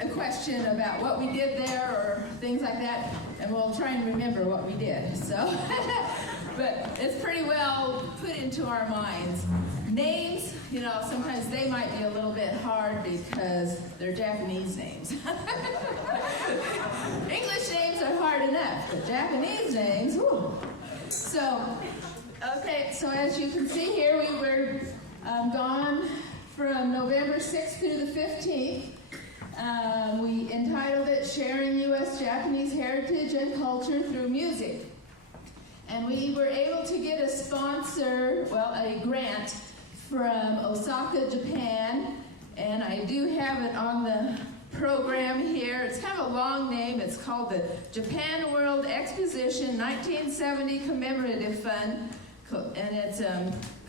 a question about what we did there or things like that, and we'll try and remember what we did. So, but it's pretty well put into our minds. Names, you know, sometimes they might be a little bit hard because they're Japanese names. English names are hard enough, but Japanese names, whew. So, okay, so as you can see here, we were gone from November 6th through the 15th. We entitled it Sharing U.S.-Japanese Heritage and Culture Through Music. And we were able to get a sponsor, well, a grant from Osaka, Japan. And I do have it on the program here. It's kind of a long name. It's called the Japan World Exposition 1970 Commemorative Fund. And it's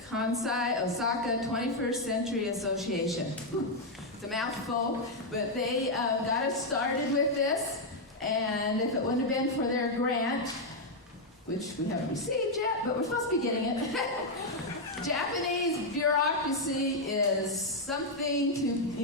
Kansai Osaka 21st Century Association. It's a mouthful, but they got us started with this, and if it wouldn't have been for their grant, which we haven't received yet, but we're supposed to be getting it. Japanese bureaucracy is something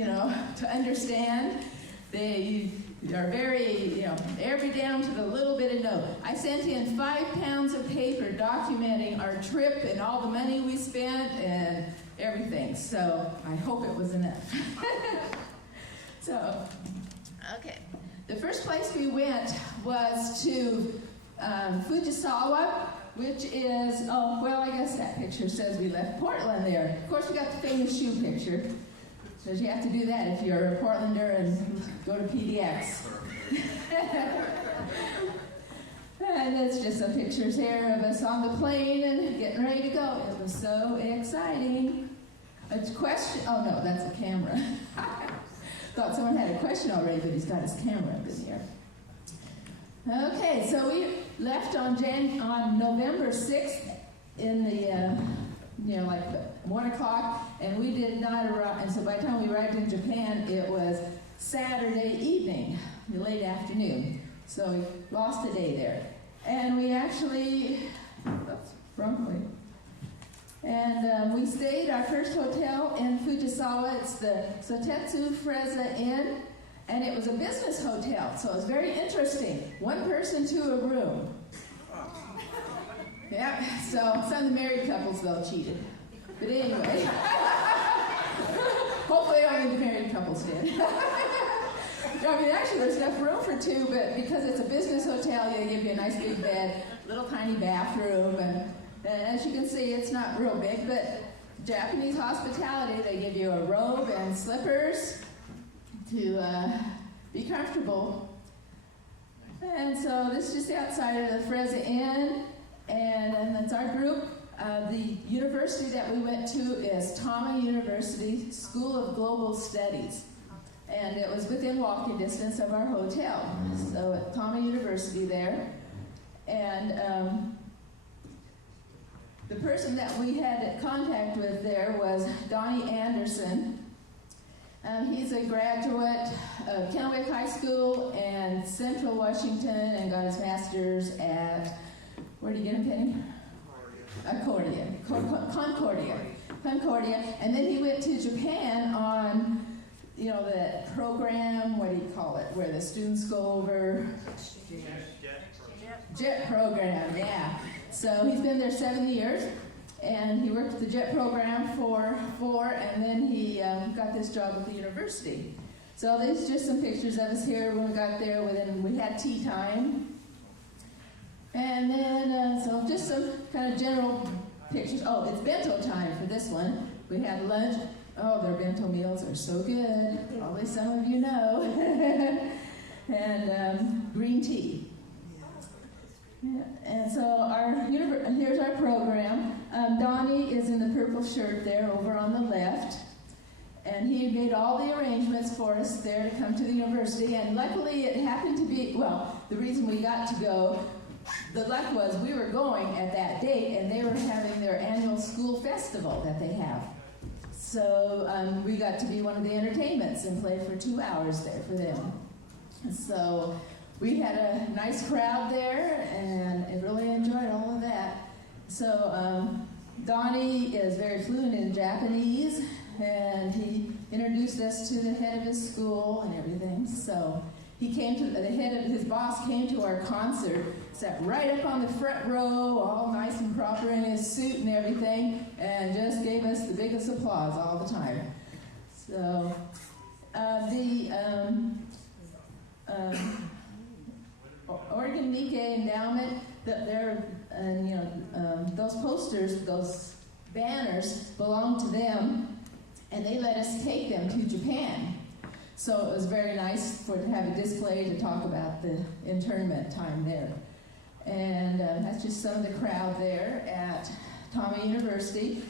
to understand. They are very, every down to the little bit of note. I sent in 5 pounds of paper documenting our trip and all the money we spent and everything. So I hope it was enough. So, okay. The first place we went was to Fujisawa, which is, I guess that picture says we left Portland there. Of course, we got the famous shoe picture. Because you have to do that if you're a Portlander and go to PDX. And it's just some pictures here of us on the plane and getting ready to go. It was so exciting. A question, oh no, that's a camera. Thought someone had a question already, but he's got his camera up in here. Okay, so we left on November 6th in the, 1 o'clock, and we did not arrive, and so by the time we arrived in Japan, it was Saturday evening, late afternoon. So we lost a day there. And we actually, wrong way. And we stayed our first hotel in Fujisawa. It's the Sotetsu Freza Inn, and it was a business hotel, so it was very interesting. 1 person to a room. Yeah, so some of the married couples, though, cheated. But anyway, hopefully only the married couples did. Actually, there's enough room for 2, but because it's a business hotel, they give you a nice big bed, little tiny bathroom, and as you can see, it's not real big, but Japanese hospitality, they give you a robe and slippers to be comfortable. And so this is just outside of the Freza Inn, and that's our group. The university that we went to is Tama University School of Global Studies. And it was within walking distance of our hotel. So at Tama University there. And the person that we had contact with there was Donnie Anderson. He's a graduate of Kennewick High School and Central Washington and got his master's at, where did you get him, Penny? Concordia. And then he went to Japan on, the program, what do you call it, where the students go over? JET program, yeah. So he's been there 7 years, and he worked at the JET program for 4, and then he got this job at the university. So there's just some pictures of us here when we got there. We had tea time. And then, so just some kind of general pictures. Oh, it's bento time for this one. We had lunch. Oh, their bento meals are so good. Probably some of you know. And green tea. Yeah. And so here's our program. Donnie is in the purple shirt there over on the left. And he made all the arrangements for us there to come to the university. And luckily it happened to be, the reason we got to go, the luck was we were going at that date, and they were having their annual school festival that they have. So we got to be one of the entertainments and play for 2 hours there for them. So we had a nice crowd there, and I really enjoyed all of that. So Donnie is very fluent in Japanese, and he introduced us to the head of his school and everything. So he came to, his boss came to our concert, sat right up on the front row, all nice and proper in his suit and everything, and just gave us the biggest applause all the time. So the Oregon Nikkei Endowment, those posters, those banners belong to them, and they let us take them to Japan. So it was very nice to have a display to talk about the internment time there. And that's just some of the crowd there at Tama University.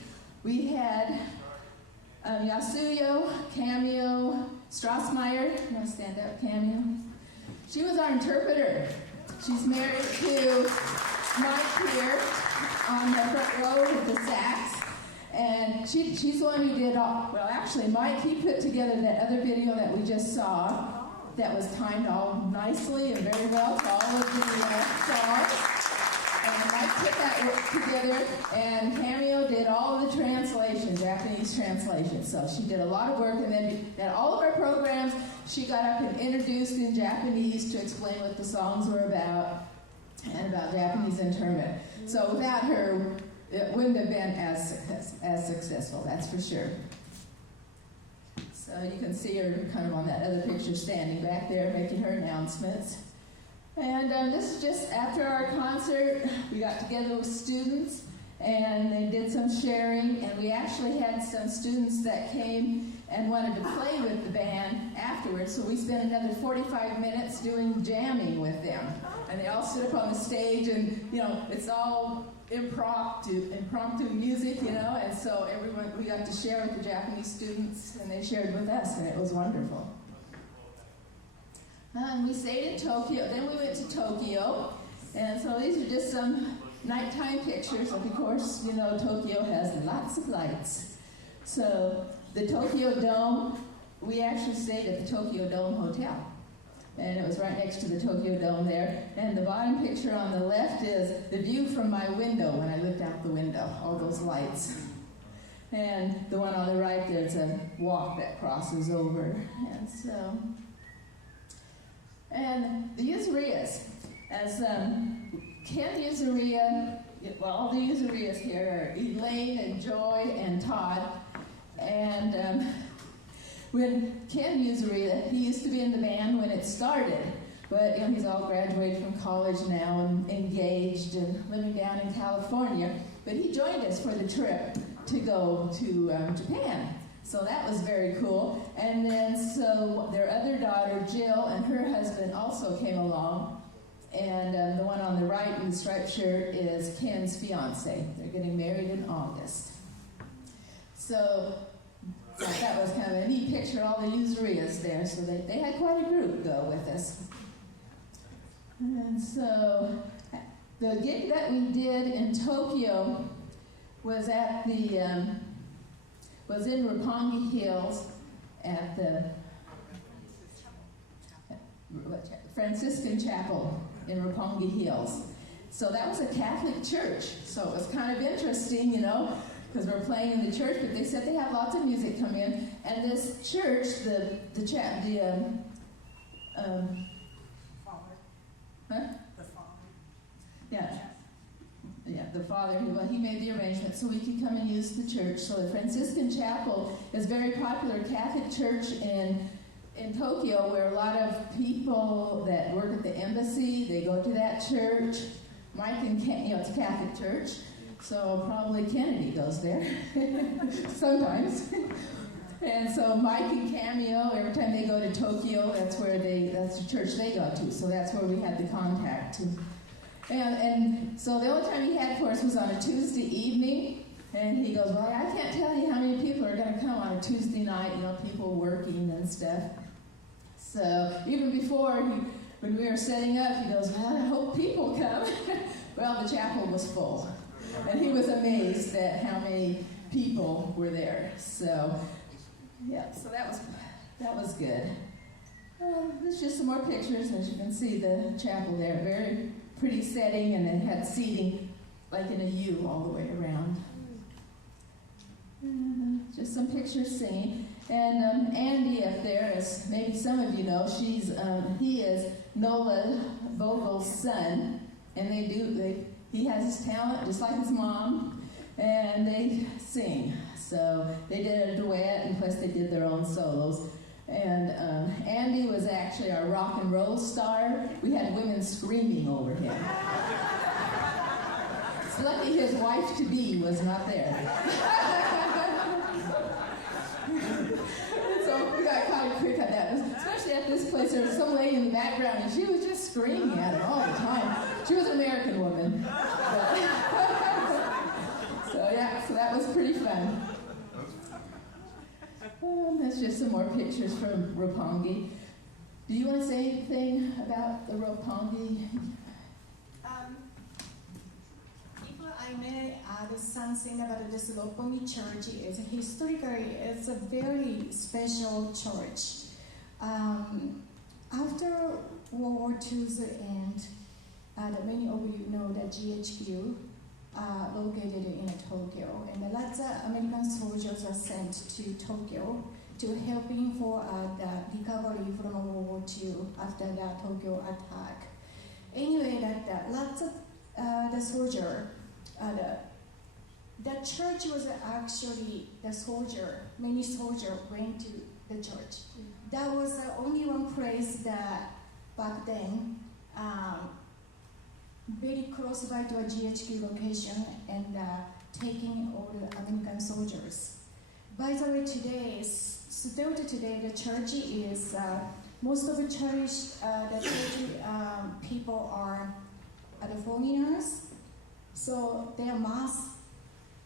We had Yasuyo, Cameo, Strassmeyer. You want to stand up, Cameo? She was our interpreter. She's married to Mike here on the front row with the sax. And she's the one who did all, well, actually, Mike, he put together that other video that we just saw that was timed all nicely and very well to all of the songs. And Mike put that together, and Cameo did all of the translation, Japanese translation. So she did a lot of work, and then at all of our programs, she got up and introduced in Japanese to explain what the songs were about and about Japanese internment. So without her, it wouldn't have been as successful, that's for sure. So you can see her kind of on that other picture standing back there making her announcements. And this is just after our concert. We got together with students and they did some sharing, and we actually had some students that came and wanted to play with the band afterwards, so we spent another 45 minutes doing jamming with them. And they all stood up on the stage, and it's all impromptu music, and so we got to share with the Japanese students, and they shared with us, and it was wonderful. And we stayed in Tokyo. Then we went to Tokyo, and so these are just some nighttime pictures. Of course, Tokyo has lots of lights. So the Tokyo Dome, we actually stayed at the Tokyo Dome Hotel. And it was right next to the Tokyo Dome there. And the bottom picture on the left is the view from my window when I looked out the window, all those lights. And the one on the right, there's a walk that crosses over. And the Yuzuriyas, as Ken Yuzuriya, well, all the Yuzuriyas here are Elaine and Joy and Todd. And when Ken Yuzuriya, he used to be in the band when it started, but he's all graduated from college now and engaged and living down in California. But he joined us for the trip to go to Japan. So that was very cool. And then so their other daughter, Jill, and her husband also came along. And the one on the right in the striped shirt is Ken's fiance. They're getting married in August. So that was kind of a neat picture, all the Yuzuriyas there. So they had quite a group go with us. And so the gig that we did in Tokyo was at was in Roppongi Hills at the Franciscan Chapel in Roppongi Hills. So that was a Catholic church. So it was kind of interesting, because we're playing in the church, but they said they have lots of music come in. And this church, the father, he made the arrangement so we could come and use the church. So the Franciscan Chapel is a very popular Catholic church in Tokyo, where a lot of people that work at the embassy, they go to that church. Mike and Ken, it's a Catholic church, so probably Kennedy goes there sometimes. And so Mike and Cameo, every time they go to Tokyo, that's the church they go to. So that's where we had the contact. And so the only time he had for us was on a Tuesday evening. And he goes, well, I can't tell you how many people are going to come on a Tuesday night, people working and stuff. So even before, when we were setting up, he goes, well, I hope people come. Well, the chapel was full. And he was amazed at how many people were there. So, so that was good. There's just some more pictures. As you can see, the chapel there, very pretty setting, and it had seating like in a U all the way around. Just some pictures singing. And Andy up there, as maybe some of you know, he is Nola Vogel's son, and he has his talent just like his mom, and they sing. So they did a duet, and plus they did their own solos. And Andy was actually our rock and roll star. We had women screaming over him. It's lucky his wife-to-be was not there. So we got kind of quick on that. Especially at this place, there was some lady in the background, and she was just screaming at him all the time. She was an American woman. So that was pretty fun. That's just some more pictures from Roppongi. Do you want to say anything about the Roppongi? If I may add something about this Roppongi church, is historically it's a very special church. After World War II's end, many of you know that GHQ located in Tokyo, and lots of American soldiers are sent to Tokyo to helping for the recovery from World War II after the Tokyo attack. Anyway, lots of the soldier, the church was actually many soldiers went to the church. That was the only one place that back then very close by to a GHQ location and taking all the American soldiers. By the way, still today, the church is, most of the church people are the foreigners, so their mass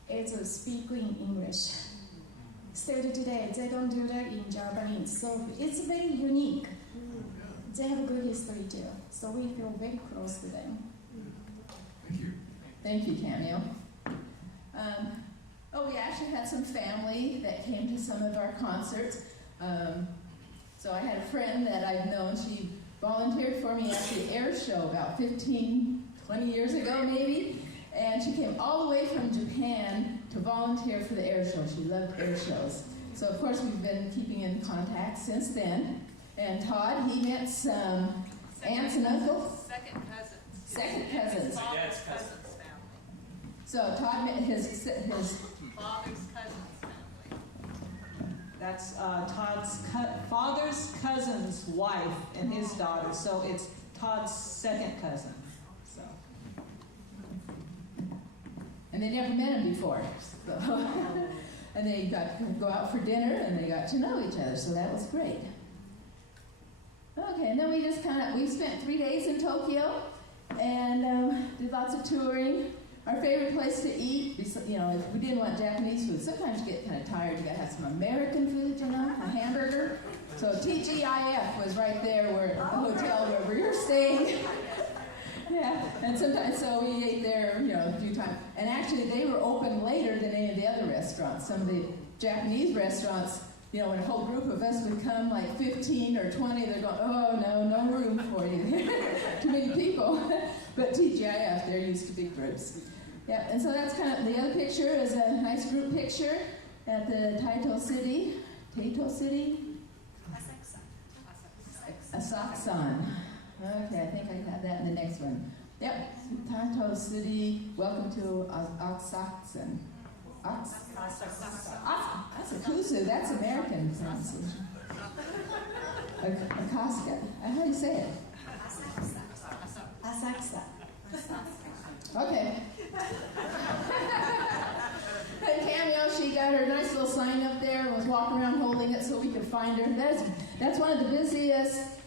is speaking English. Still today, they don't do that in Japanese, so it's very unique. They have a good history too, so we feel very close to them. Thank you. Thank you, Camille. We actually had some family that came to some of our concerts. So I had a friend that I've known. She volunteered for me at the air show about 15, 20 years ago maybe. And she came all the way from Japan to volunteer for the air show. She loved air shows. So of course we've been keeping in contact since then. And Todd, he met some aunts and uncles. Second cousins. Second cousins. My dad's cousin's family. So Todd met his Father's cousin's family. That's Todd's father's cousin's wife and his daughter, so it's Todd's second cousin. So. And they never met him before. So. And they got to go out for dinner and they got to know each other, so that was great. Okay, and then we spent 3 days in Tokyo and did lots of touring. Our favorite place to eat, you know, if we didn't want Japanese food, sometimes you get kind of tired. You got to have some American food, you know, a hamburger. So TGIF was right there where the hotel where we were staying. Yeah, and sometimes, so we ate there, you know, a few times. And actually, they were open later than any of the other restaurants. Some of the Japanese restaurants, you know, when a whole group of us would come, like 15 or 20, they're going, oh, no room for you. Too many people. But TGIF, they're used to big groups. Yeah, and so that's kind of, the other picture is a nice group picture at the Taito City. Asakusan. Okay, I think I got that in the next one. Yep, Taito City. Welcome to Asakusan. Asakusa, that's American pronunciation. Akaska. How do you say it? Asakusa. Okay. And Cameo, she got her nice little sign up there and was walking around holding it so we could find her. That's one of the busiest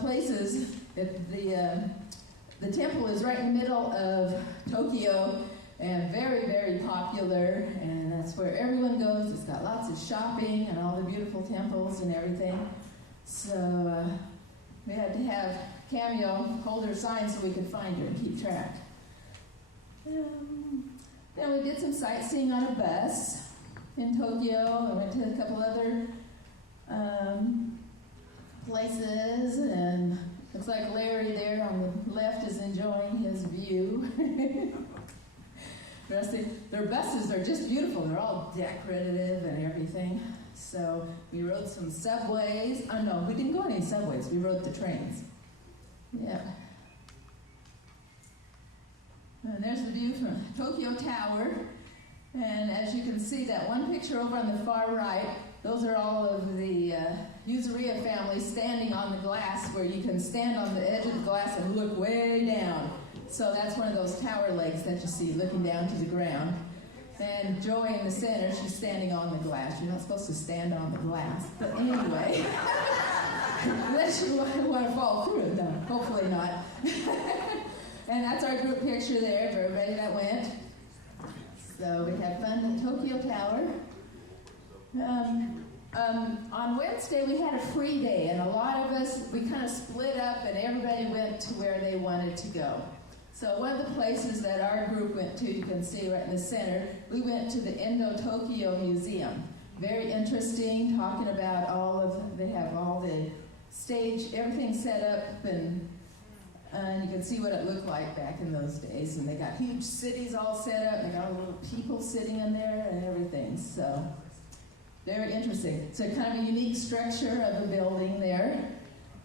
places. The temple is right in the middle of Tokyo and very, very popular, and that's where everyone goes. It's got lots of shopping and all the beautiful temples and everything. So we had to have Cameo hold her sign so we could find her and keep track. Then we did some sightseeing on a bus in Tokyo. I went to a couple other places, and looks like Larry there on the left is enjoying his view. Their buses are just beautiful. They're all decorative and everything. So we rode some subways. Oh no, we didn't go on any subways. We rode the trains. Yeah. And there's the view from Tokyo Tower. And as you can see, that one picture over on the far right, those are all of the Yuzuria family standing on the glass where you can stand on the edge of the glass and look way down. So that's one of those tower legs that you see looking down to the ground. And Joey in the center, she's standing on the glass. You're not supposed to stand on the glass. But anyway, unless you want to fall through it, no, hopefully not. And that's our group picture there for everybody that went. So we had fun at Tokyo Tower. On Wednesday, we had a free day, and a lot of us, we kind of split up, and everybody went to where they wanted to go. So one of the places that our group went to, you can see right in the center, we went to the Indo-Tokyo Museum. Very interesting, talking about they have all the stage, everything set up, and you can see what it looked like back in those days. And they got huge cities all set up, and they got all the little people sitting in there and everything. So very interesting. It's a kind of a unique structure of a building there.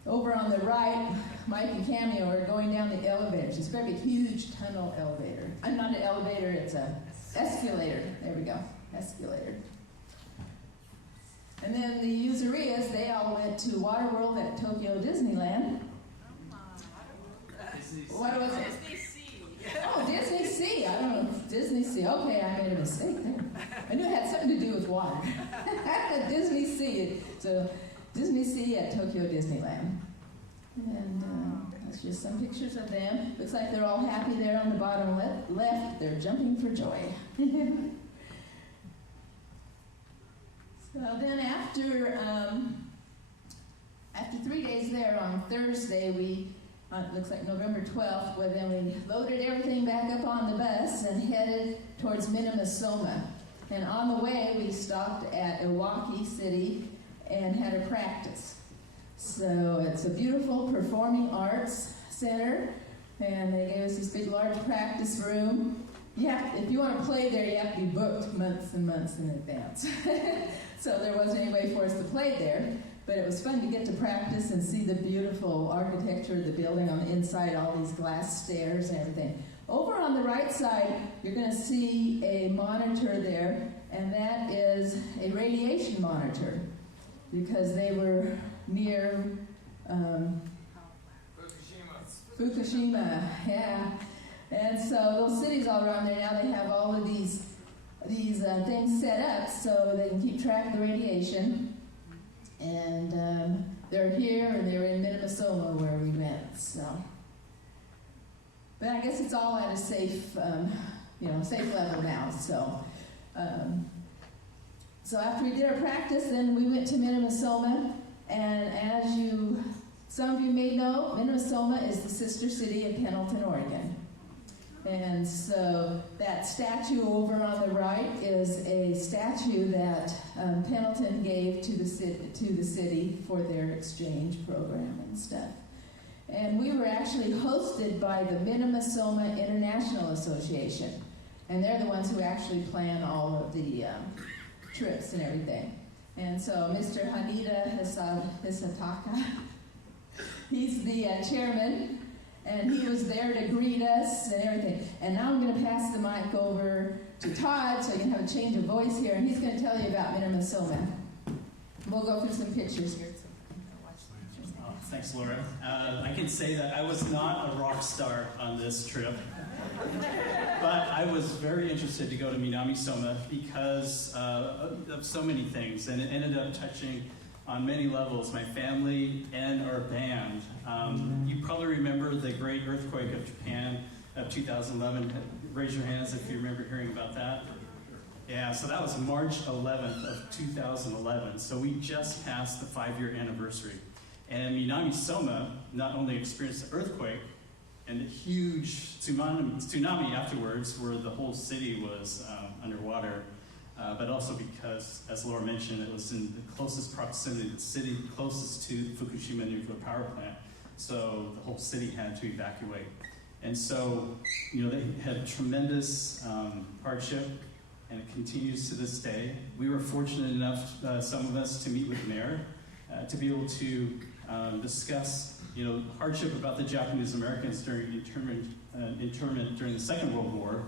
Over on the right, Mike and Cameo are going down the elevators. It's a very huge tunnel elevator. Not an elevator, it's an escalator. There we go, escalator. And then the Yuzurias, they all went to Waterworld at Tokyo Disneyland. What was it? Disney Sea. Oh, Disney Sea. I don't know. Disney Sea. Okay, I made a mistake there. I knew it had something to do with water. Disney Sea. So Disney Sea at Tokyo Disneyland. And that's just some pictures of them. Looks like they're all happy there on the bottom left. They're jumping for joy. So then after 3 days there on Thursday, it looks like November 12th, where then we loaded everything back up on the bus and headed towards Minamisoma. And on the way, we stopped at Iwaki City and had a practice. So it's a beautiful performing arts center, and they gave us this big, large practice room. If you want to play there, you have to be booked months and months in advance. So there wasn't any way for us to play there. But it was fun to get to practice and see the beautiful architecture of the building on the inside, all these glass stairs and everything. Over on the right side, you're going to see a monitor there, and that is a radiation monitor because they were near Fukushima, yeah. And so those cities all around there now, they have all of these things set up so they can keep track of the radiation. And they're here, and they're in Minamisoma where we went. So, but I guess it's all at a safe level now. So after we did our practice, then we went to Minamisoma, and as some of you may know, Minamisoma is the sister city of Pendleton, Oregon. And so that statue over on the right is a statue that Pendleton gave to the city for their exchange program and stuff. And we were actually hosted by the Minamisoma International Association. And they're the ones who actually plan all of the trips and everything. And so Mr. Haneda Hisataka, he's the chairman. And he was there to greet us and everything. And now I'm going to pass the mic over to Todd so you can have a change of voice here. And he's going to tell you about Minamisoma. We'll go through some pictures here. Thanks, Laura. I can say that I was not a rock star on this trip. But I was very interested to go to Minamisoma because of so many things. And it ended up touching on many levels, my family and our band. You probably remember the great earthquake of Japan of 2011. Raise your hands if you remember hearing about that. Yeah, so that was March 11th of 2011. So we just passed the 5-year anniversary. And Minamisoma not only experienced the earthquake and the huge tsunami afterwards where the whole city was underwater, but also because, as Laura mentioned, it was in the closest proximity, the city closest to Fukushima nuclear power plant. So the whole city had to evacuate. And so, they had tremendous hardship and it continues to this day. We were fortunate enough, some of us, to meet with the mayor, to be able to discuss, hardship about the Japanese Americans during internment during the Second World War,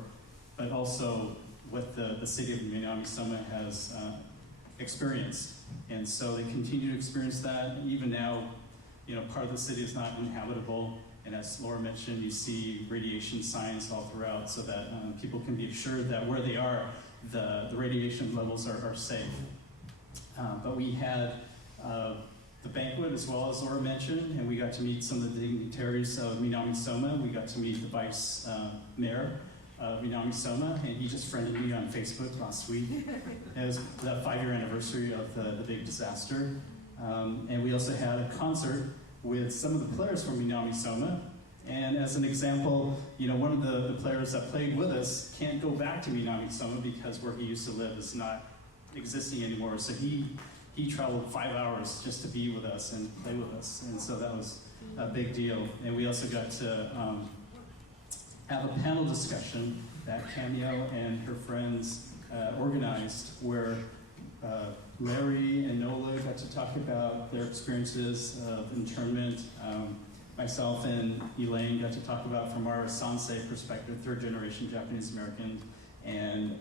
but also what the city of Minamisoma has experienced. And so they continue to experience that. Even now, part of the city is not inhabitable. And as Laura mentioned, you see radiation signs all throughout so that people can be assured that where they are, the radiation levels are safe. But we had the banquet, as well as Laura mentioned, and we got to meet some of the dignitaries of Minamisoma. We got to meet the vice mayor of Minamisoma, and he just friended me on Facebook last week. It was the 5-year anniversary of the big disaster. And we also had a concert with some of the players from Minamisoma. And as an example, one of the players that played with us can't go back to Minamisoma because where he used to live is not existing anymore. So he traveled 5 hours just to be with us and play with us. And so that was a big deal. And we also got to have a panel discussion that Cameo and her friends organized, where Larry and Nola got to talk about their experiences of internment. Myself and Elaine got to talk about from our Sansei perspective, 3rd-generation Japanese American. And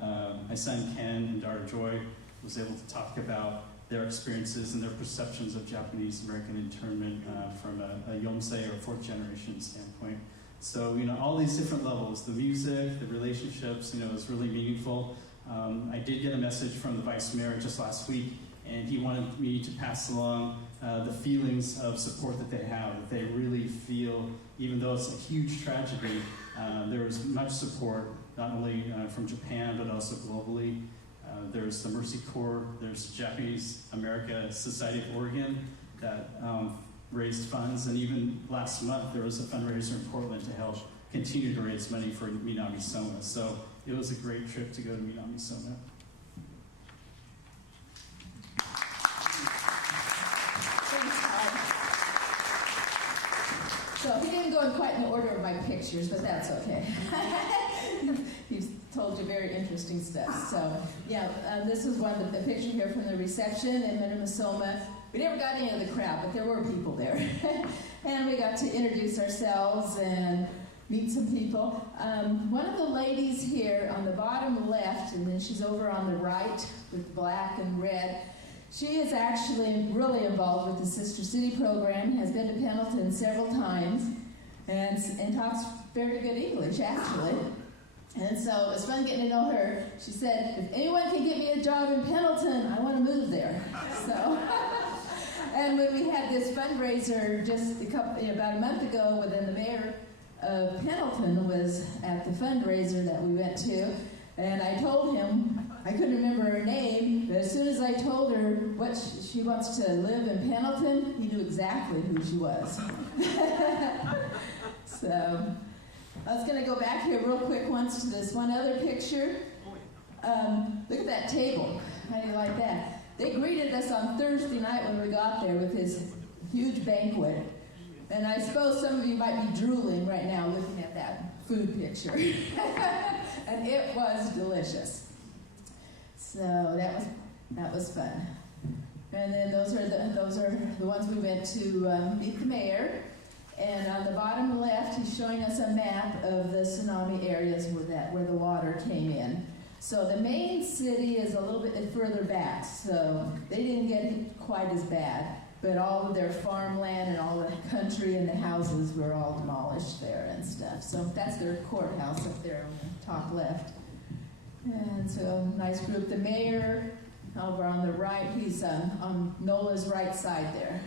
my son Ken and daughter Joy was able to talk about their experiences and their perceptions of Japanese American internment from a Yonsei or 4th-generation standpoint. So, all these different levels, the music, the relationships, it was really meaningful. I did get a message from the vice mayor just last week, and he wanted me to pass along the feelings of support that they have, that they really feel, even though it's a huge tragedy, there was much support, not only from Japan, but also globally. There's the Mercy Corps, there's Japanese America Society of Oregon that raised funds, and even last month there was a fundraiser in Portland to help continue to raise money for Minamisoma. So it was a great trip to go to Minamisoma. Thanks, Todd. So he didn't go in quite in the order of my pictures, but that's okay. He's told you very interesting stuff. So yeah, this is one of the picture here from the reception in Minamisoma. We never got any of the crowd, but there were people there. And we got to introduce ourselves and meet some people. One of the ladies here on the bottom left, and then she's over on the right with black and red, she is actually really involved with the Sister City program, has been to Pendleton several times, and talks very good English, actually. And so it was fun getting to know her. She said, if anyone can get me a job in Pendleton, I want to move there. So, and when we had this fundraiser just about a month ago, then the mayor of Pendleton was at the fundraiser that we went to, and I told him, I couldn't remember her name, but as soon as I told her what she wants to live in Pendleton, he knew exactly who she was. So I was going to go back here real quick once to this one other picture. Look at that table. How do you like that? They greeted us on Thursday night when we got there with this huge banquet. And I suppose some of you might be drooling right now looking at that food picture. And it was delicious. So that was fun. And then those are the ones we went to meet the mayor. And on the bottom left, he's showing us a map of the tsunami areas where the water came in. So the main city is a little bit further back, so they didn't get hit quite as bad. But all of their farmland and all the country and the houses were all demolished there and stuff. So that's their courthouse up there on the top left. And so nice group. The mayor over on the right, he's on Nola's right side there.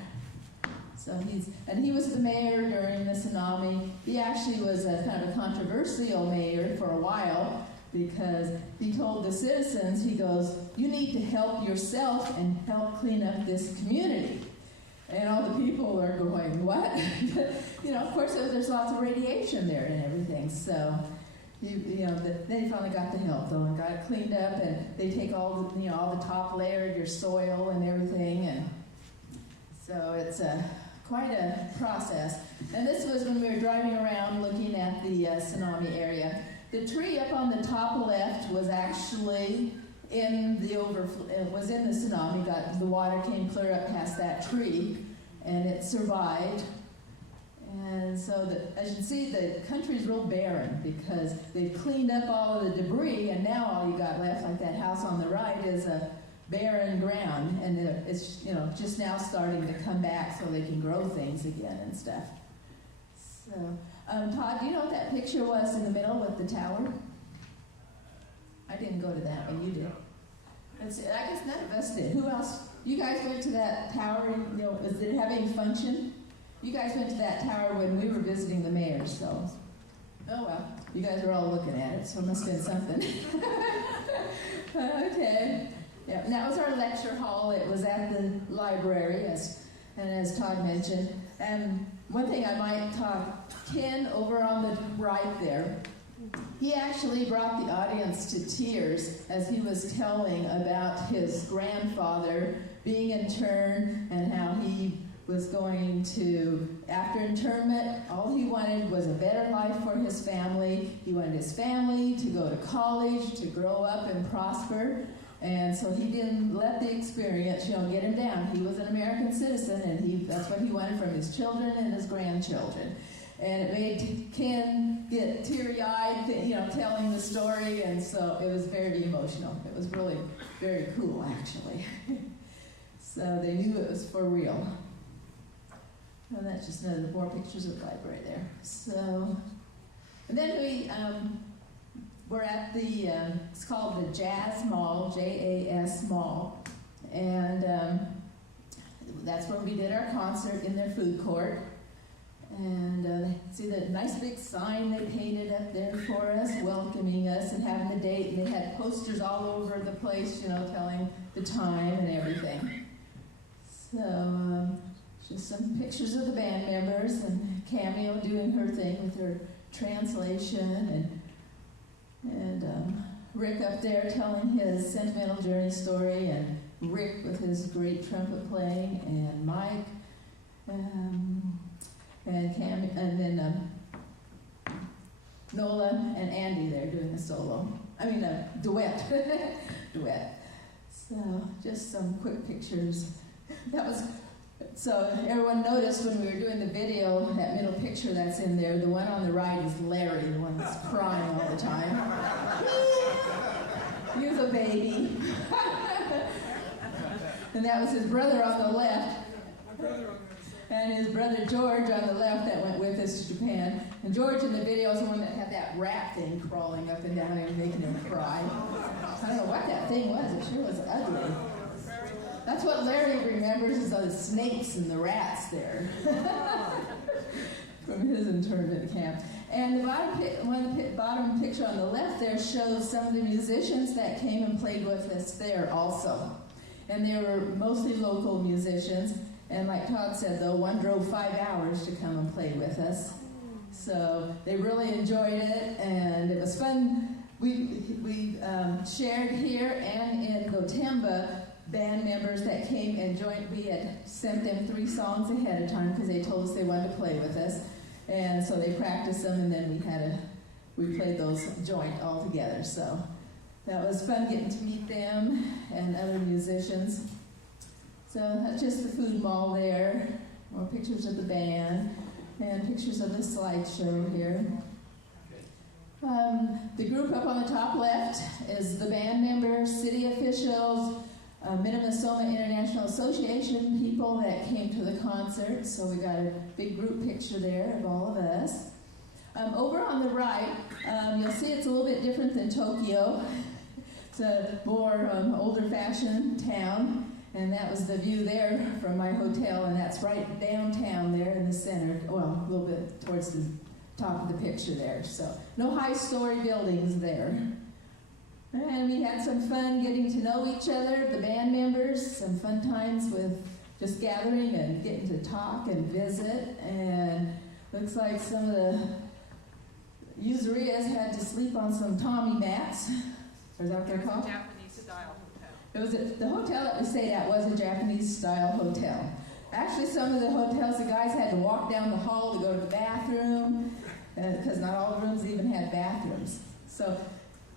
So he was the mayor during the tsunami. He actually was a kind of a controversial mayor for a while because he told the citizens, he goes, you need to help yourself and help clean up this community. And all the people are going, what? Of course, there's lots of radiation there and everything. So, then he finally got the help, though, and got it cleaned up. And they take all the top layer of your soil and everything. And so it's quite a process. And this was when we were driving around looking at the tsunami area. The tree up on the top left was actually in the overflow. It was in the tsunami. The water came clear up past that tree, and it survived. And so, as you can see, the country's real barren because they've cleaned up all of the debris, and now all you got left, like that house on the right, is a barren ground, and it's just now starting to come back so they can grow things again and stuff. So, Todd, do you know what that picture was in the middle with the tower? I didn't go to that one. You did. I guess none of us did. Who else? You guys went to that tower. Did it have any function? You guys went to that tower when we were visiting the mayor. So, oh well, you guys were all looking at it, so it must have been something. Okay. Yeah, and that was our lecture hall. It was at the library, as Todd mentioned. And one thing I might talk, Ken over on the right there, he actually brought the audience to tears as he was telling about his grandfather being interned and how he was going to, after internment, all he wanted was a better life for his family. He wanted his family to go to college, to grow up and prosper. And so he didn't let the experience, get him down. He was an American citizen, and that's what he wanted from his children and his grandchildren. And it made Ken get teary-eyed, telling the story, and so it was very emotional. It was really very cool, actually. So they knew it was for real. And that's just another more pictures of the library there. So, and then we're at it's called the Jazz Mall, J-A-S Mall. And that's where we did our concert in their food court. And see the nice big sign they painted up there for us, welcoming us and having the date. And they had posters all over the place, telling the time and everything. So, just some pictures of the band members and Cameo doing her thing with her translation, and Rick up there telling his sentimental journey story, and Rick with his great trumpet playing, and Mike, and Cam, and then Nola and Andy there doing a solo. Duet. Duet. So just some quick pictures. So everyone noticed when we were doing the video, that middle picture that's in there, the one on the right is Larry, the one that's crying all the time. He was a baby. And that was his brother on the left. And his brother George on the left that went with us to Japan. And George in the video is the one that had that rat thing crawling up and down and making him cry. I don't know what that thing was. It sure was ugly. That's what Larry remembers, is those snakes and the rats there from his internment camp. And the bottom picture on the left there shows some of the musicians that came and played with us there also. And they were mostly local musicians. And like Todd said, though, one drove 5 hours to come and play with us. So they really enjoyed it, and it was fun. We shared here and in Gotemba band members that came and joined. We had sent them 3 songs ahead of time because they told us they wanted to play with us. And so they practiced them, and then we played those joint all together. So that was fun getting to meet them and other musicians. So that's just the food mall there. More pictures of the band and pictures of the slideshow here. The group up on the top left is the band members, city officials, Minamisoma International Association people that came to the concert. So we got a big group picture there of all of us. Over on the right, you'll see it's a little bit different than Tokyo. It's a more older-fashioned town. And that was the view there from my hotel, and that's right downtown there in the center, well, a little bit towards the top of the picture there. So no high-story buildings there. And we had some fun getting to know each other, the band members, some fun times with just gathering and getting to talk and visit. And looks like some of the usurias had to sleep on some Tommy mats. Is that what they're called? Japanese-style hotel. It was the hotel that we stayed at was a Japanese-style hotel. Actually, some of the hotels, the guys had to walk down the hall to go to the bathroom, because not all the rooms even had bathrooms. So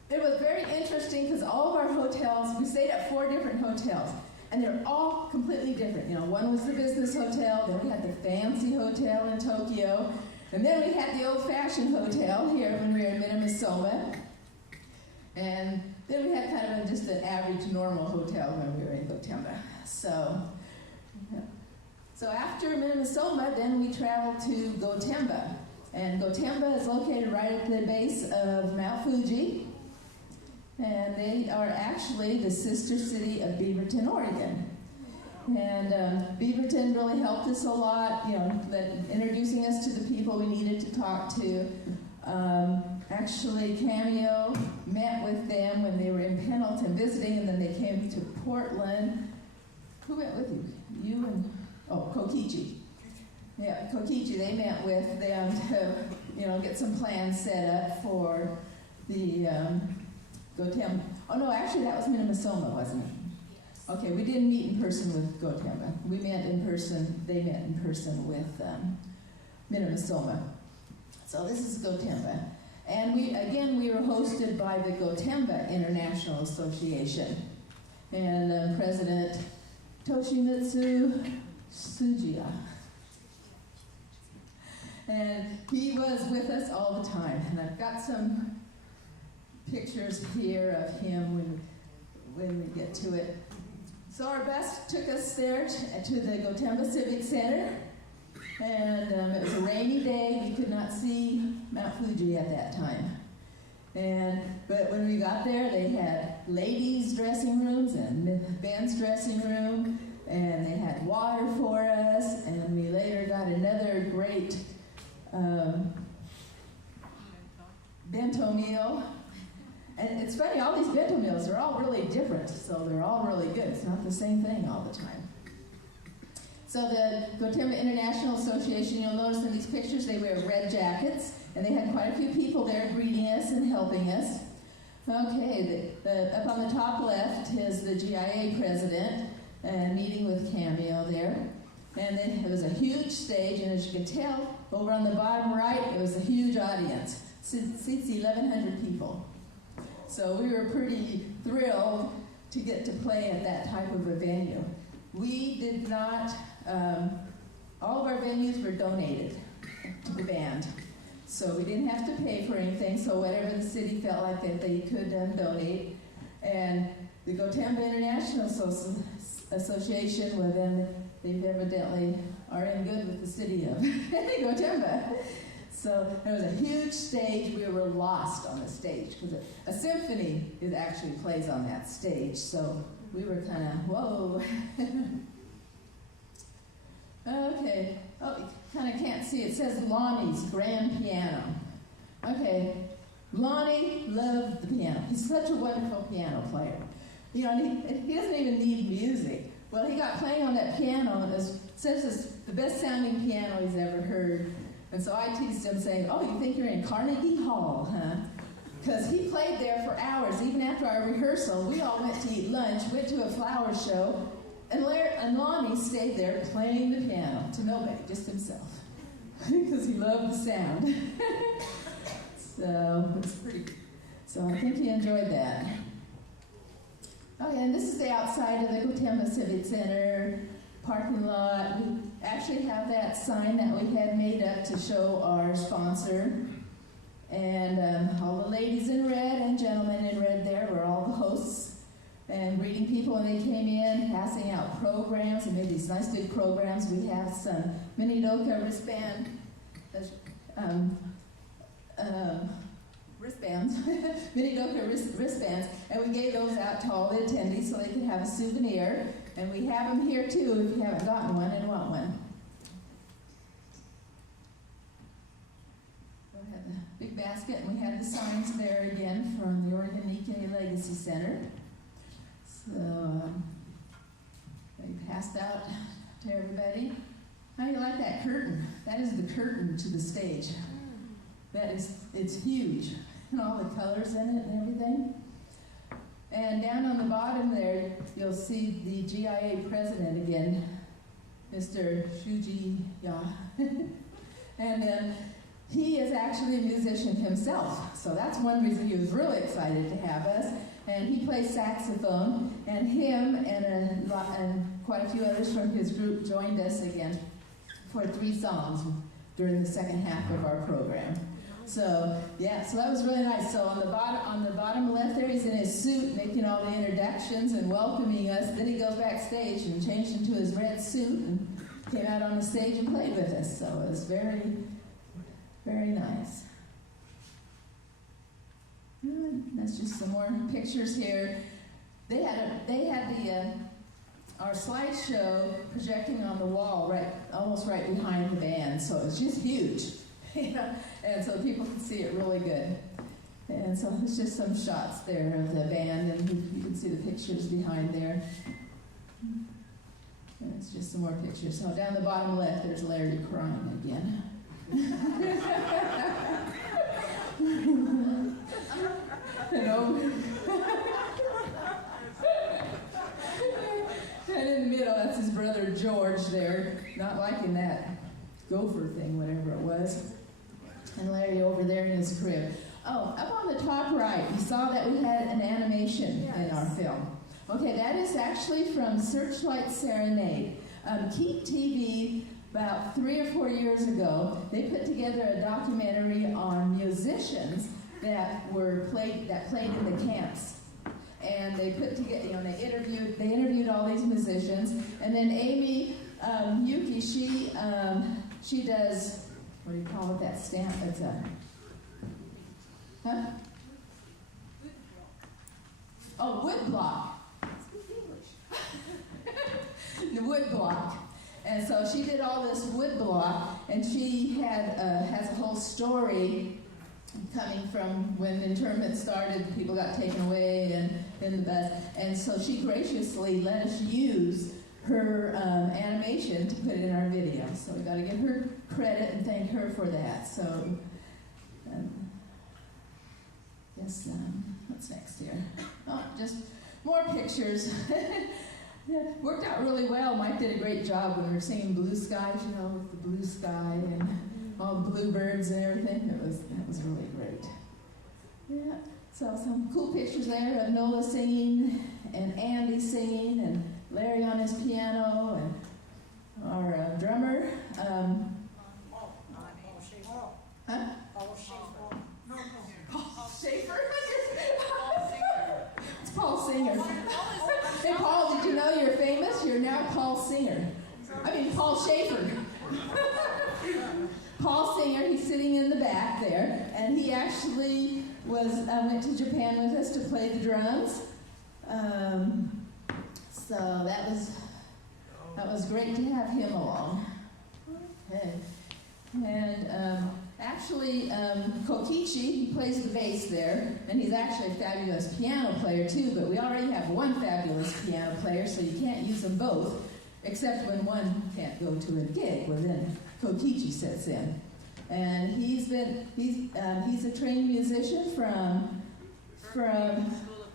it was very interesting because all of our hotels, we stayed at 4 different hotels, and they're all completely different. You know, one was the business hotel, then we had the fancy hotel in Tokyo, and then we had the old-fashioned hotel here when we were in Minamisoma, and then we had kind of just an average normal hotel when we were in Gotemba. So after Minamisoma, then we traveled to Gotemba. And Gotemba is located right at the base of Mount Fuji. And they are actually the sister city of Beaverton, Oregon. And Beaverton really helped us a lot, you know, introducing us to the people we needed to talk to. Actually, Cameo met with them when they were in Pendleton visiting, and then they came to Portland. Who went with you? You and, Kokichi. Yeah, Kokichi, they met with them to, you know, get some plans set up for the Gotemba. Oh no, actually that was Minamisoma, wasn't it? Okay, we didn't meet in person with Gotemba. We met in person, they met in person with Minamisoma. So this is Gotemba. And we were hosted by the Gotemba International Association. And President Toshimitsu Tsujiya. And he was with us all the time. And I've got some pictures here of him when we get to it. So our bus took us there to the Gotemba Civic Center. And it was a rainy day. We could not see Mount Fuji at that time. But when we got there, they had ladies' dressing rooms and men's dressing room. And they had water for us. And we later got another great bento meal. And it's funny, all these bento meals are all really different, so they're all really good. It's not the same thing all the time. So the Gotemba International Association, you'll notice in these pictures, they wear red jackets, and they had quite a few people there greeting us and helping us. Okay, up on the top left is the GIA president, meeting with Cameo there. And then it was a huge stage, and as you can tell, over on the bottom right, it was a huge audience. Seats 1,100 people. So we were pretty thrilled to get to play at that type of a venue. We did not, all of our venues were donated to the band. So we didn't have to pay for anything, so whatever the city felt like that they could donate. And the Gotemba International Association, well then, they evidently are in good with the city of Gotemba. So there was a huge stage. We were lost on the stage because a symphony actually plays on that stage. So we were kind of, whoa. Okay. Oh, you kind of can't see. It says Lonnie's grand piano. Okay. Lonnie loved the piano. He's such a wonderful piano player. You know, he doesn't even need music. Well, he got playing on that piano, and says it's the best sounding piano he's ever heard. And so I teased him saying, oh, you think you're in Carnegie Hall, huh? Because he played there for hours. Even after our rehearsal, we all went to eat lunch, went to a flower show, and Lonnie stayed there playing the piano to nobody, just himself, because he loved the sound. So it was pretty. So I think he enjoyed that. Okay, and this is the outside of the Gotemba Civic Center parking lot. We actually have that sign that we had made up to show our sponsor. And all the ladies in red and gentlemen in red there were all the hosts and greeting people when they came in, passing out programs. We made these nice big programs. We have some Minidoka wristbands, Minidoka wristbands, and we gave those out to all the attendees so they could have a souvenir. And we have them here too if you haven't gotten one and want one. We had the big basket, and we had the signs there again from the Oregon Nikkei Legacy Center. So we passed out to everybody. How do you like that curtain? That is the curtain to the stage. It's huge, and all the colors in it and everything. And down on the bottom there, you'll see the GIA president again, Mr. Fujisawa. And then he is actually a musician himself. So that's one reason he was really excited to have us. And he plays saxophone, and him and quite a few others from his group joined us again for 3 songs during the second half of our program. So yeah, so that was really nice. So on the bottom left there, he's in his suit making all the introductions and welcoming us. Then he goes backstage and changed into his red suit and came out on the stage and played with us. So it was very, very nice. That's just some more pictures here. They had our slideshow projecting on the wall almost right behind the band, so it was just huge. And so people could see it really good. And so it's just some shots there of the band, and you can see the pictures behind there. And it's just some more pictures. So down the bottom left, there's Larry crying again. And in the middle, that's his brother George there, not liking that gopher thing, whatever it was. And Larry over there in his crib. Oh, up on the top right, you saw that we had an animation in our film. Okay, that is actually from Searchlight Serenade. Keep TV, about 3 or 4 years ago, they put together a documentary on musicians that played in the camps. And they put together, they interviewed all these musicians. And then Amy Yuki, she does, what do you call it, that stamp? It's a, huh? Oh, wood block. Speak English. The wood block. And so she did all this wood block, and she has a whole story coming from when the internment started, people got taken away and in the bus. And so she graciously let us use her animation to put it in our video. So we got to give her credit and thank her for that. So, what's next here? Oh, just more pictures. Yeah, worked out really well. Mike did a great job when we were singing Blue Skies, with the blue sky and all the bluebirds and everything. That was really great. Yeah, so some cool pictures there of Nola singing and Andy singing and Larry on his piano and our drummer. Paul Schaefer? It's Paul Singer. Hey, Paul, did you know you're famous? You're now Paul Singer. Paul Schaefer. Paul Singer, he's sitting in the back there, and he actually went to Japan with us to play the drums. So that was great to have him along. Okay. And Kokichi, he plays the bass there, and he's actually a fabulous piano player too, but we already have one fabulous piano player, so you can't use them both, except when one can't go to a gig, well then Kokichi sits in. And he's a trained musician from School of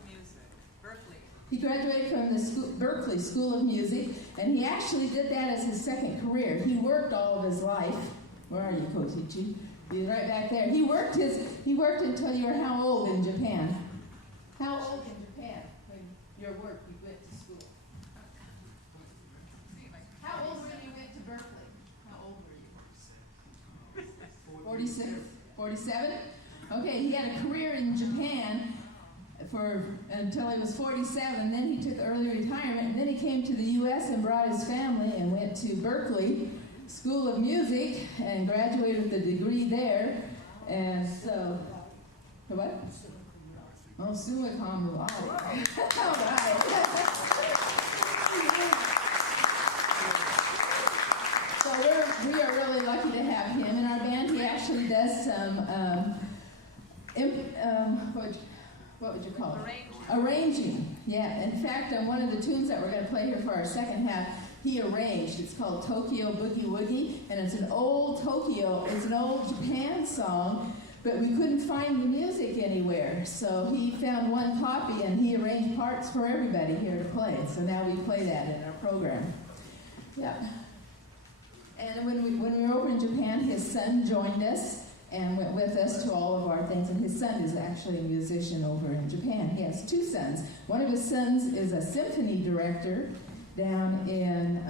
Music, Berkeley. He graduated from the Berkeley School of Music, and he actually did that as his second career. He worked all of his life. Where are you, Kokichi? He's right back there. He worked until you were how old in Japan? How old in Japan when you went to school? How old when you went to Berkeley? How old were you? 46? 47? Okay, he had a career in Japan until he was 47. Then he took early retirement, and then he came to the U.S. and brought his family and went to Berkeley School of Music and graduated with a degree there. And so, what? Oh, summa cum laude. All right. So we are really lucky to have him in our band. He actually does some, what would you call it? Arranging. Yeah. In fact, one of the tunes that we're going to play here for our second half, he arranged. It's called Tokyo Boogie Woogie, and it's an old Japan song, but we couldn't find the music anywhere. So he found one copy, and he arranged parts for everybody here to play. So now we play that in our program. Yeah. And when we were over in Japan, his son joined us, and went with us to all of our things. And his son is actually a musician over in Japan. He has two sons. One of his sons is a symphony director down in,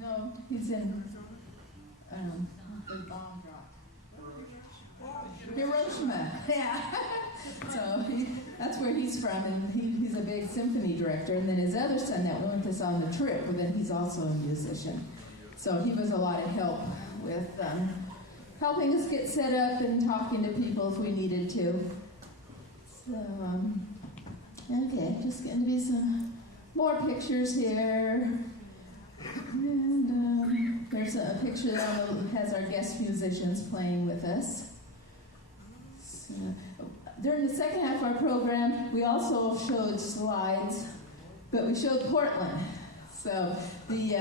no, he's in, the bomb dropped. Hiroshima, yeah. So that's where he's from, and he's a big symphony director. And then his other son that went with us on the trip, well, then he's also a musician. So he was a lot of help with helping us get set up and talking to people if we needed to. So, okay, just getting to be some more pictures here. And there's a picture that has our guest musicians playing with us. So, during the second half of our program, we also showed slides, but we showed Portland. So the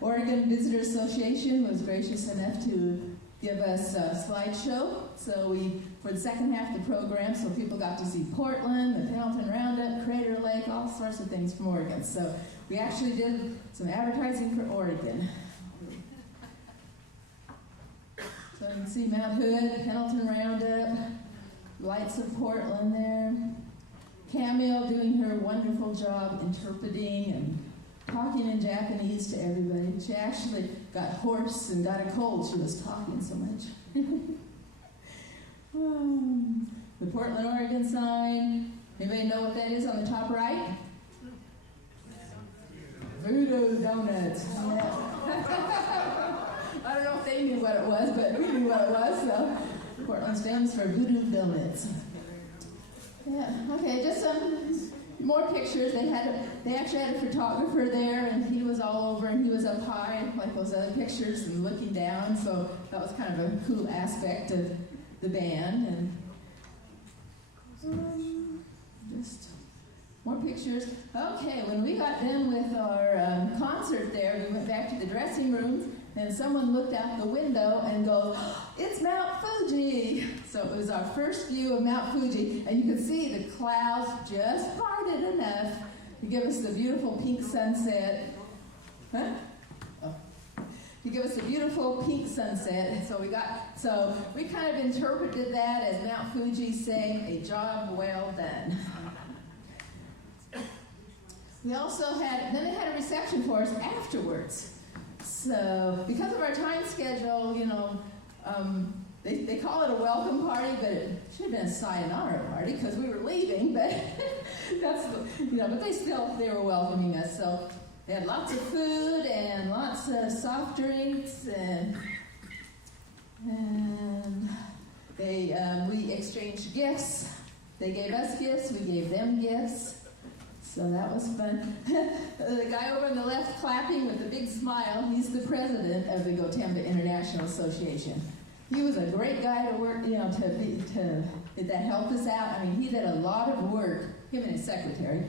Oregon Visitor Association was gracious enough to give us a slideshow. So for the second half of the program, so people got to see Portland, the Pendleton Roundup, Crater Lake, all sorts of things from Oregon. So we actually did some advertising for Oregon. So you can see Mount Hood, Pendleton Roundup, lights of Portland there. Camille doing her wonderful job interpreting and talking in Japanese to everybody. She actually got hoarse and got a cold. She was talking so much. The Portland, Oregon sign. Anybody know what that is on the top right? Voodoo Donuts. Yeah. I don't know if they knew what it was, but we knew what it was. So Portland's famous for voodoo donuts. Yeah. Okay. Just some more pictures. They actually had a photographer there, and he was all over, and he was up high like those other pictures and looking down. So that was kind of a cool aspect of the band. And just more pictures. Okay, when we got done with our concert there, we went back to the dressing rooms, and someone looked out the window and goes, "It's Mount Fuji!" So it was our first view of Mount Fuji, and you could see the clouds just parted enough to give us the beautiful pink sunset. Huh? Oh. To give us a beautiful pink sunset. So we kind of interpreted that as Mount Fuji saying, "A job well done." We also then they had a reception for us afterwards. So because of our time schedule, they call it a welcome party, but it should have been a sayonara party because we were leaving. But but they were welcoming us. So they had lots of food and lots of soft drinks, and we exchanged gifts. They gave us gifts. We gave them gifts. So that was fun. The guy over on the left clapping with a big smile, he's the president of the Gotemba International Association. He was a great guy to work, that helped us out. I mean, he did a lot of work, him and his secretary,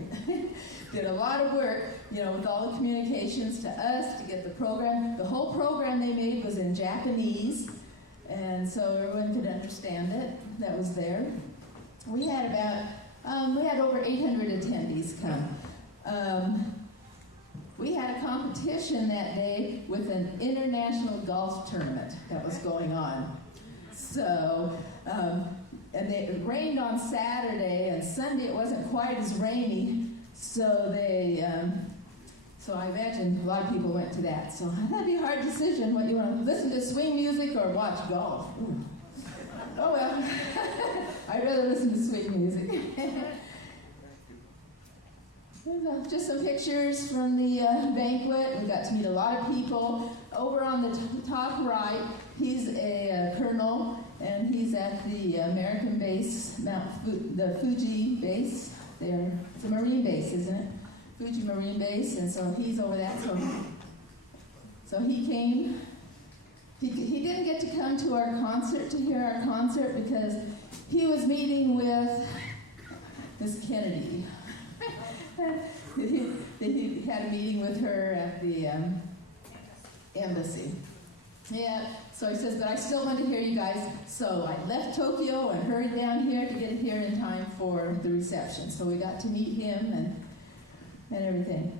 did a lot of work, with all the communications to us to get the program. The whole program they made was in Japanese, and so everyone could understand it that was there. We had over 800 attendees come. We had a competition that day with an international golf tournament that was going on. So, and it rained on Saturday, and Sunday it wasn't quite as rainy. So so I imagine a lot of people went to that. So that'd be a hard decision. What you want to listen to swing music or watch golf? Ooh. Oh well, I'd rather listen to swing music. Just some pictures from the banquet. We got to meet a lot of people. Over on the top right, he's a colonel, and he's at the American base, the Fuji base there. It's a Marine base, isn't it? Fuji Marine base, and so he's over that. So he came. He didn't get to come to our concert, to hear our concert, because he was meeting with Miss Kennedy. He had a meeting with her at the embassy. Yeah, so he says, but I still want to hear you guys. So I left Tokyo and hurried down here to get here in time for the reception. So we got to meet him and everything.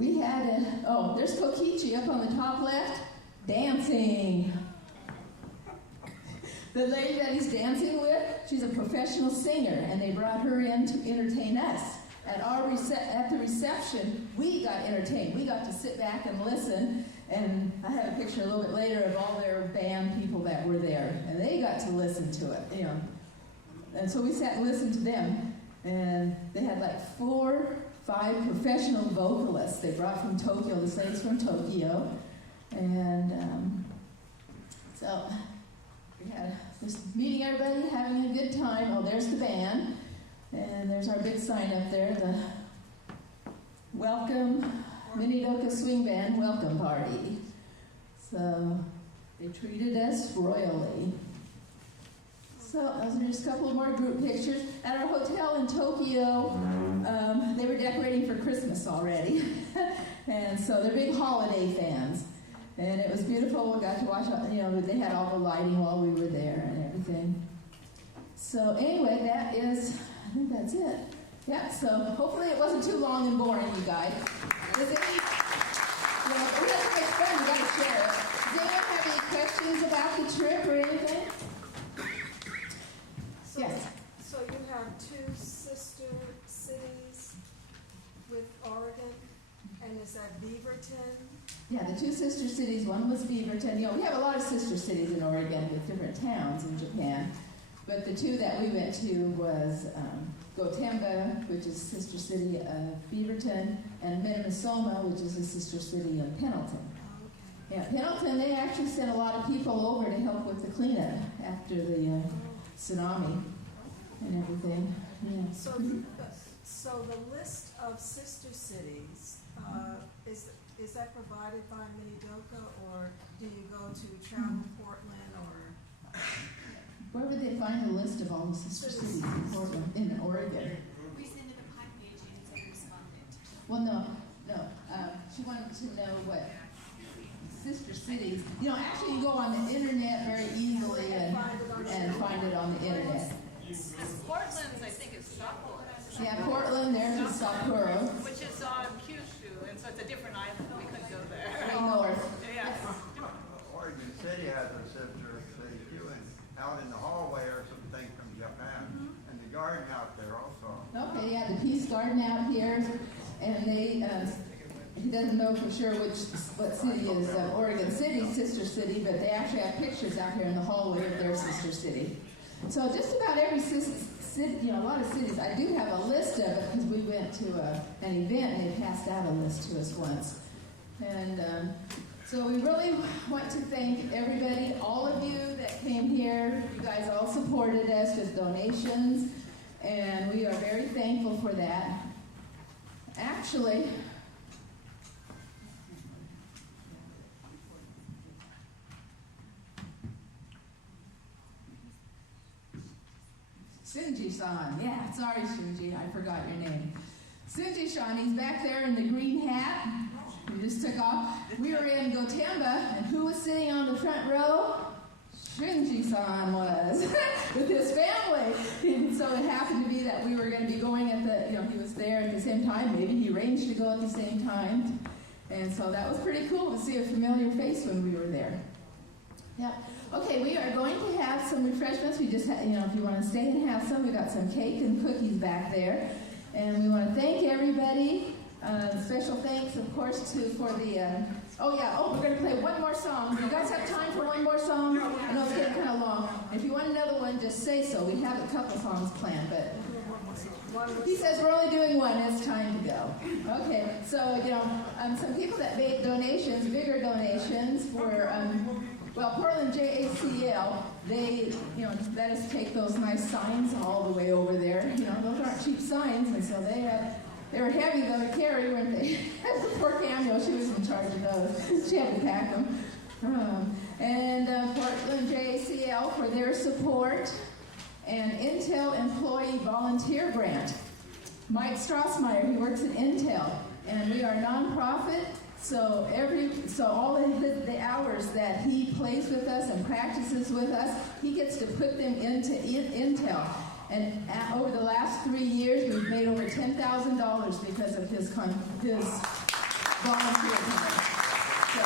We had there's Kokichi up on the top left, dancing. The lady that he's dancing with, she's a professional singer, and they brought her in to entertain us. At the reception, we got entertained. We got to sit back and listen, and I have a picture a little bit later of all their band people that were there, and they got to listen to it, you know. And so we sat and listened to them, and they had like 4 or 5 professional vocalists they brought from Tokyo. This lady's from Tokyo, and so we had just meeting everybody, having a good time. Oh, there's the band. And there's our big sign up there, the Welcome Minidoka Swing Band Welcome Party. So they treated us royally. So those are just a couple of more group pictures. At our hotel in Tokyo, they were decorating for Christmas already. And so they're big holiday fans. And it was beautiful. We got to watch, you know, they had all the lighting while we were there and everything. So anyway, that is, I think that's it. Yeah, so hopefully it wasn't too long and boring, you guys. Does it? You know, we have to make fun, we got to share it. Does anyone have any questions about the trip or anything? So, Yes. So you have 2 sister cities with Oregon, and is that Beaverton? Yeah, the 2 sister cities, one was Beaverton. You know, we have a lot of sister cities in Oregon with different towns in Japan. But the 2 that we went to was Gotemba, which is a sister city of Beaverton, and Minamisoma, which is a sister city of Pendleton. Oh, okay. Yeah, Pendleton, they actually sent a lot of people over to help with the cleanup after the tsunami and everything. Yeah. So the list of sister cities, is that provided by Minidoka, or do you go to Travel Portland, or? Where would they find the list of all the sister cities in Portland, in Oregon? We send it a pipe page and they responded. Well, no. She wanted to know what sister cities. You know, actually, you go on the internet very easily and find it on the internet. Portland's, I think, is Sapporo. Yeah, Portland, there's in Sapporo. Which is on Kyushu, and so it's a different island. We couldn't go there. Way north. Yeah. Oregon City has a sister city too, and out in the hallway are some things from Japan, and the garden out there also. Okay, yeah, the Peace Garden out here, and they, he doesn't know for sure what city is Oregon City's sister city, but they actually have pictures out here in the hallway of their sister city. So just about every city, you know, a lot of cities, I do have a list of it because we went to an event and they passed out a list to us once. And so we really want to thank everybody, all of you that came here. You guys all supported us with donations, and we are very thankful for that. Actually, Sunji-san, yeah, sorry Sunji, I forgot your name. Sunji-san, he's back there in the green hat. We just took off. We were in Gotemba, and who was sitting on the front row? Shinji-san was, with his family. And so it happened to be that we were going to be going at the, you know, he was there at the same time. Maybe he arranged to go at the same time. And so that was pretty cool to see a familiar face when we were there. Yeah. Okay, we are going to have some refreshments. We just had, you know, if you want to stay and have some, we got some cake and cookies back there. And we want to thank everybody. Special thanks, of course, for the, we're going to play one more song. You guys have time for one more song? I know it's getting kind of long. If you want another one, just say so. We have a couple songs planned, but he says we're only doing one. It's time to go. Okay, so, you know, some people that made donations, bigger donations, were, Portland JACL, they, you know, let us take those nice signs all the way over there. You know, those aren't cheap signs, and so they were heavy though to carry, weren't they? Poor Camille, she was in charge of those. She had to pack them. Portland JACL for their support, and Intel Employee Volunteer Grant. Mike Strassmeyer, he works at Intel, and we are a nonprofit. So all of the hours that he plays with us and practices with us, he gets to put them into Intel. And over the last 3 years, we've made over $10,000 because of his volunteered here. So,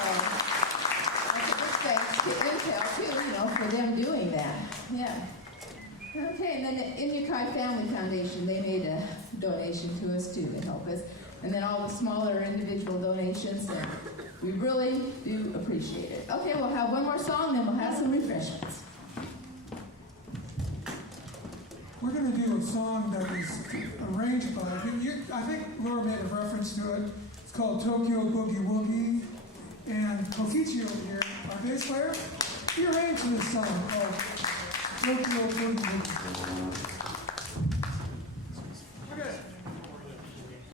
that's a big thanks to Intel too, for them doing that. Yeah. Okay, and then the Inukai Family Foundation, they made a donation to us too to help us. And then all the smaller individual donations, and we really do appreciate it. Okay, we'll have one more song, then we'll have some refreshments. We're going to do a song that is arranged by, I think Laura made a reference to it. It's called Tokyo Boogie Woogie. And Kokichi over here, our bass player, he arranged this song called Tokyo Boogie Woogie.